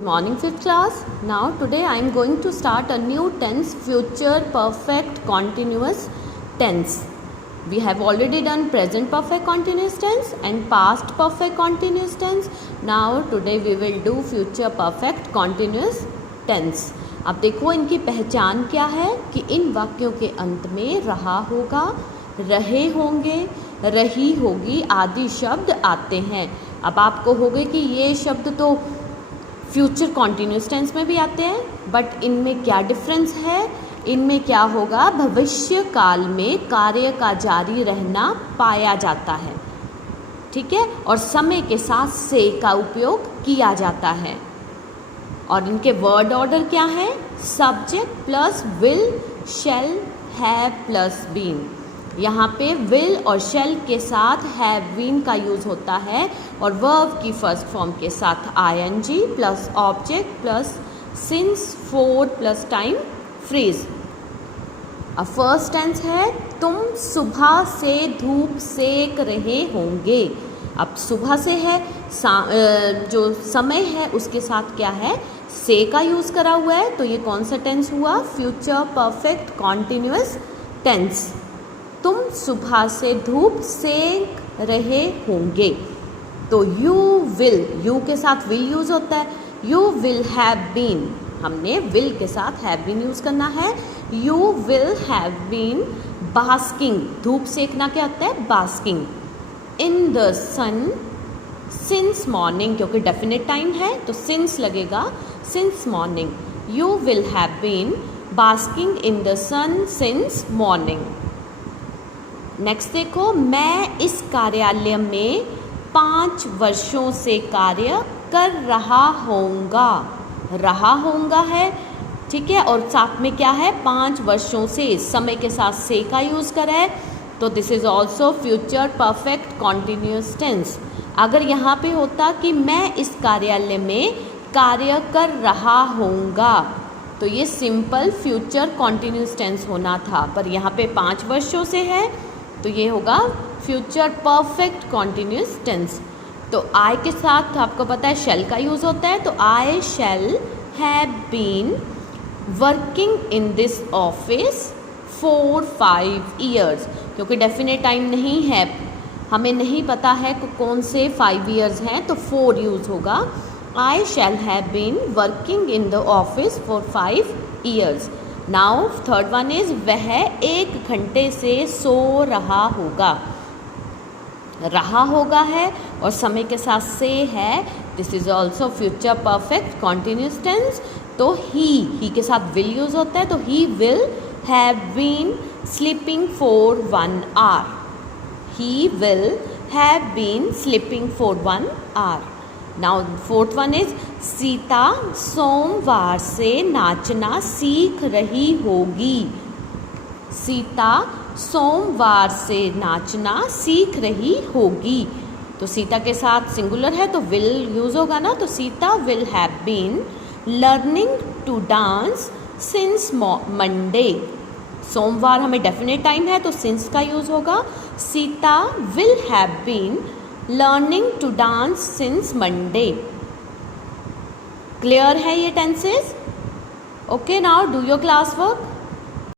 Morning fifth class. Now today I am going to start a new tense, future perfect continuous tense. We have already done present perfect continuous tense and past perfect continuous tense. Now today we will do future perfect continuous tense. अब देखो इनकी पहचान क्या है कि इन वाक्यों के अंत में रहा होगा, रहे होंगे, रही होगी आदि शब्द आते हैं। अब आपको होगा कि ये शब्द तो फ्यूचर कॉन्टिन्यूस टेंस में भी आते हैं, बट इनमें क्या डिफरेंस है? इनमें क्या होगा, भविष्य काल में कार्य का जारी रहना पाया जाता है, ठीक है, और समय के साथ से का उपयोग किया जाता है। और इनके वर्ड ऑर्डर क्या है? Subject plus will, shall, have plus been. यहाँ पे विल और शैल के साथ हैव बीन का यूज़ होता है और वर्ब की फर्स्ट फॉर्म के साथ ING plus object plus since, for plus time phrase. अब फर्स्ट टेंस है तुम सुबह से धूप सेक रहे होंगे। अब सुबह से है, जो समय है उसके साथ क्या है, से का यूज़ करा हुआ है, तो ये कौन सा टेंस हुआ? Future perfect continuous tense. तुम सुबह से धूप सेक रहे होंगे, तो यू विल, यू के साथ विल यूज़ होता है, यू विल हैव बीन, हमने विल के साथ हैव बीन यूज़ करना है। You will have been basking, धूप सेकना क्या होता है? Basking. In the sun since morning, क्योंकि डेफिनेट टाइम है तो सिंस लगेगा, since morning. You will have been basking in the sun since morning. Next देखो, मैं इस कार्यालय में 5 वर्षों से कार्य कर रहा होऊंगा। रहा होऊंगा है, ठीक है, और साथ में क्या है? 5 वर्षों से, समय के साथ से का यूज़ करा है, तो this is also future perfect continuous tense. अगर यहाँ पे होता कि मैं इस कार्यालय में कार्य कर रहा होऊंगा, तो ये सिंपल फ्यूचर कॉन्टिन्यूस टेंस होना था, पर यहाँ पे 5 वर्षों से है तो ये होगा फ्यूचर परफेक्ट कॉन्टिन्यूस टेंस। तो आई के साथ आपको पता है शैल का यूज़ होता है, तो I shall have been working in this office 4-5 years, क्योंकि डेफिनेट टाइम नहीं है, हमें नहीं पता है कौन से 5 ईयर्स हैं, तो 4 यूज़ होगा। I shall have been working in the office for 5 years. Now third one is वह 1 घंटे से सो रहा होगा। रहा होगा है और समय के साथ से है, this is also future perfect continuous tense. तो ही के साथ विल यूज होता है, तो he will have been sleeping for 1 hour. He will have been sleeping for 1 hour. Now fourth one is Sita सोमवार से नाचना सीख रही होगी। सीता सोमवार से नाचना सीख रही होगी, तो सीता के साथ सिंगुलर है तो विल यूज होगा ना, तो Sita will have been learning to dance since Monday. सोमवार हमें डेफिनेट टाइम है तो सिंस का यूज होगा। Sita will have been learning to dance since Monday. Clear है ये tenses? Okay, now do your class work.